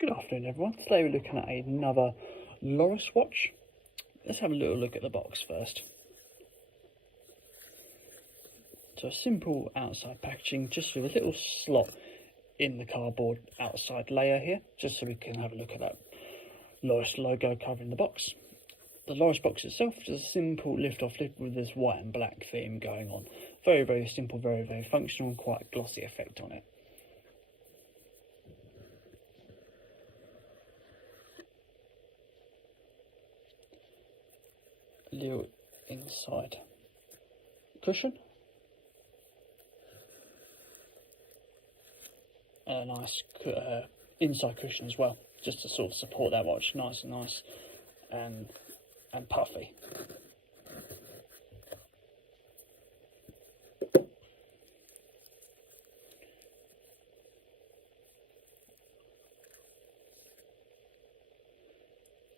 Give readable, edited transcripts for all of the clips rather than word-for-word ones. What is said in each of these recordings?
Good afternoon everyone. Today we're looking at another Lorus watch. Let's have a little look at the box first. So a simple outside packaging, just with a little slot in the cardboard outside layer here, just so we can have a look at that Lorus logo covering the box. The Lorus box itself is a simple lift-off lid with this white and black theme going on. Very, very simple, very, very functional, and quite a glossy effect on it. A little inside cushion, a nice inside cushion as well, just to sort of support that watch, nice and puffy.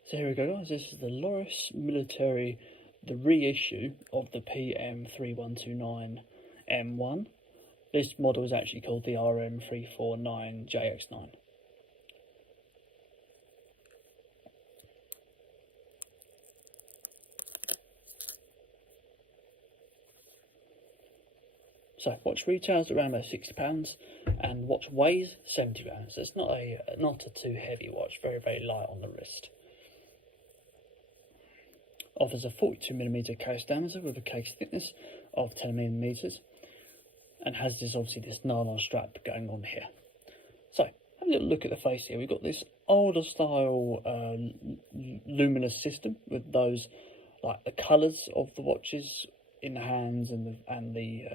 So here we go guys, this is the Lorus Military, the reissue of the PM3129M1. This model is actually called the RM349JX9. So watch retails around about £60 and watch weighs 70 grams. So it's not a too heavy watch, very, very light on the wrist. Offers a 42mm case diameter with a case thickness of 10mm and has this nylon strap going on here. So have a little look at the face here. We've got this older style luminous system with those, like the colours of the watches in the hands and the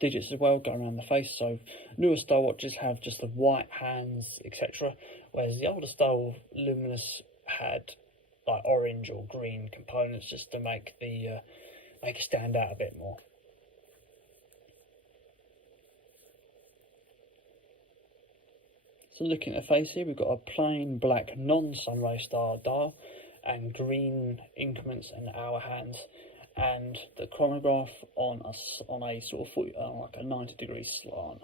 digits as well going around the face. So newer style watches have just the white hands, etc., whereas the older style luminous had like orange or green components just to make it stand out a bit more. So looking at the face here, we've got a plain black non-sunray star dial and green increments and hour hands, and the chronograph on a sort of like a 90-degree slant.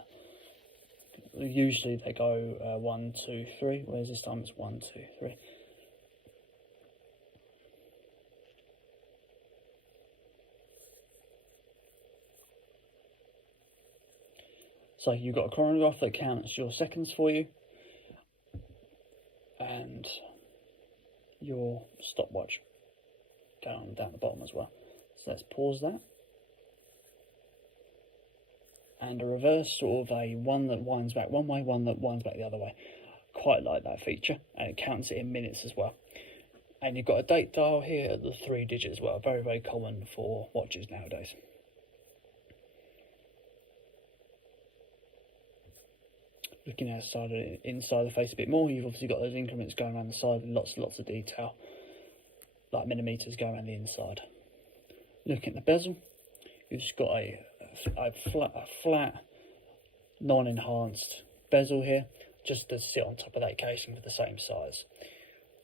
Usually they go 1, 2, 3, whereas this time it's 1, 2, 3. So you've got a chronograph that counts your seconds for you, and your stopwatch down the bottom as well. So let's pause that. And a reverse, sort of a one that winds back one way, one that winds back the other way. Quite like that feature, and it counts it in minutes as well. And you've got a date dial here at the 3 digits as well, very, very common for watches nowadays. Looking inside the face a bit more, you've obviously got those increments going around the side and lots of detail, like millimeters going around the inside. Looking at the bezel, you've just got a flat, non-enhanced bezel here, just to sit on top of that casing with the same size.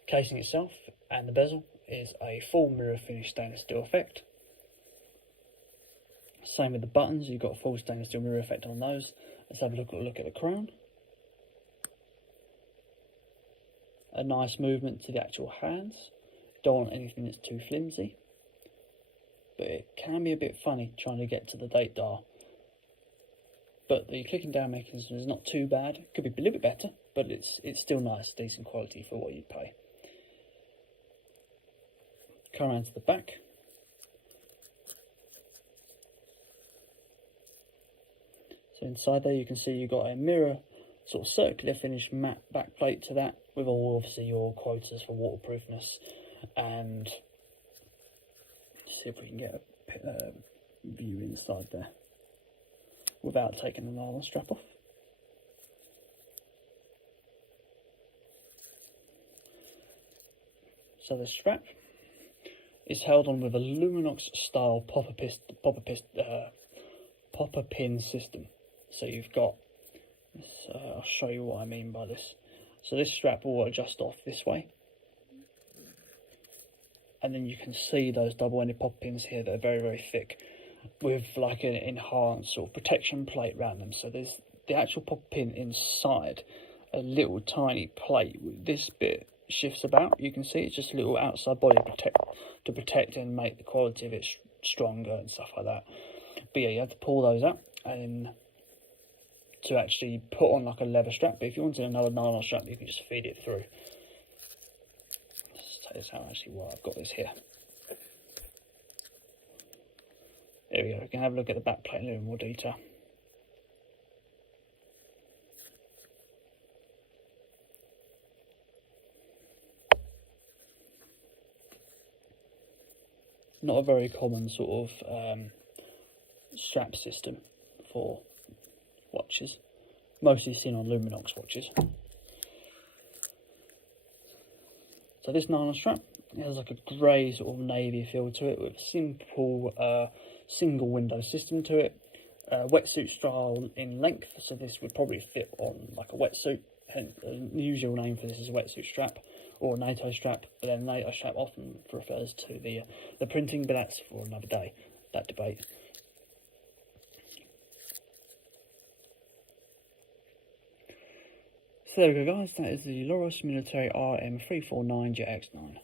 Casing itself and the bezel is a full mirror finish stainless steel effect. Same with the buttons, you've got a full stainless steel mirror effect on those. Let's have a look at the crown. A nice movement to the actual hands. Don't want anything that's too flimsy, but it can be a bit funny trying to get to the date dial. But the clicking down mechanism is not too bad. It could be a little bit better, but it's still nice, decent quality for what you'd pay. Come around to the back. So inside there you can see you've got a mirror, sort of circular finish matte back plate to that, with all obviously your quotas for waterproofness. And see if we can get a view inside there without taking the nylon strap off. So the strap is held on with a Luminox style popper pin system. So you've got, I'll show you what I mean by this. So this strap will adjust off this way, and then you can see those double-ended popper pins here that are very, very thick, with like an enhanced sort of protection plate around them. So there's the actual popper pin inside a little tiny plate with this bit shifts about. You can see it's just a little outside body to protect and make the quality of it stronger and stuff like that. But yeah, you have to pull those out and to actually put on like a leather strap. But if you wanted another nylon strap, you can just feed it through. Let's take this out actually while I've got this here. There we go. We can have a look at the back plate in a little more detail. Not a very common sort of strap system for watches, mostly seen on Luminox watches. So this nylon strap, it has like a grey sort of navy feel to it with a simple single window system to it. Wetsuit style in length, so this would probably fit on like a wetsuit. Hence, the usual name for this is a wetsuit strap or a NATO strap, but then NATO strap often refers to the printing, but that's for another day, that debate. So there we go guys, that is the Lorus Military RM349JX9.